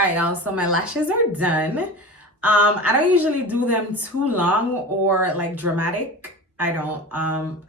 Alright, y'all, so my lashes are done. I don't usually do them too long or like dramatic. I don't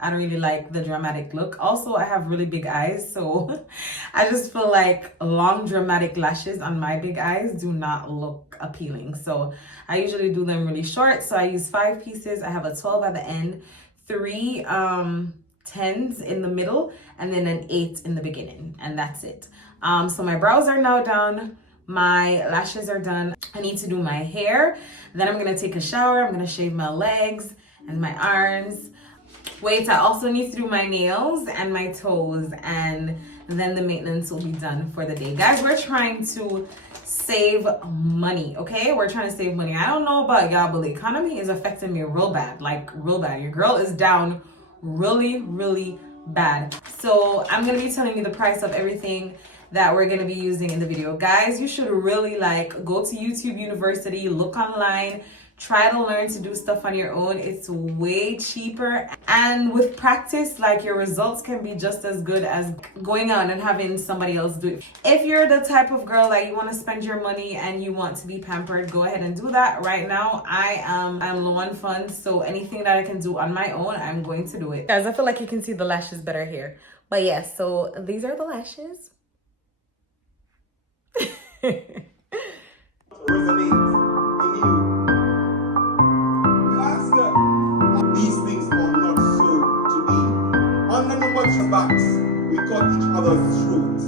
really like the dramatic look. Also, I have really big eyes, so I just feel like long dramatic lashes on my big eyes do not look appealing. So I usually do them really short. So I use 5 pieces. I have a 12 at the end, 3 10s in the middle, and then an 8 in the beginning, and that's it. So my brows are now done. My lashes are done. I need to do my hair. Then I'm gonna take a shower. I'm gonna shave my legs and my arms. Wait, I also need to do my nails and my toes, and then the maintenance will be done for the day. Guys, we're trying to save money, okay? We're trying to save money. I don't know about y'all, but the economy is affecting me real bad, like real bad. Your girl is down really bad. So I'm gonna be telling you the price of everything that we're gonna be using in the video. Guys, you should really like go to YouTube University, look online, try to learn to do stuff on your own. It's way cheaper, and with practice, like, your results can be just as good as going out and having somebody else do it. If you're the type of girl that you want to spend your money and you want to be pampered, go ahead and do that. Right now I'm low on funds, so anything that I can do on my own, I'm going to do it. Guys, I feel like you can see the lashes better here, but yeah, so these are the lashes. Resonate in you. We ask them, these things are not so to be. Under no much backs, we cut each other's throats.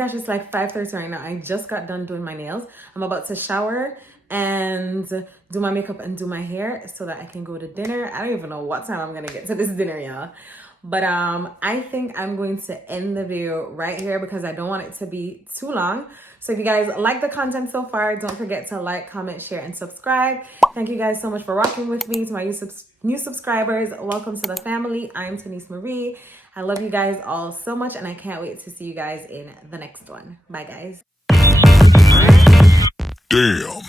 gosh, it's like 5:30 right now. I just got done doing my nails. I'm about to shower and do my makeup and do my hair so that I can go to dinner. I don't even know what time I'm gonna get to this dinner, y'all. But I think I'm going to end the video right here because I don't want it to be too long. So if you guys like the content so far, don't forget to like, comment, share, and subscribe. Thank you guys so much for rocking with me. To my new subscribers, welcome to the family. I'm Denise Marie. I love you guys all so much, and I can't wait to see you guys in the next one. Bye, guys. Damn.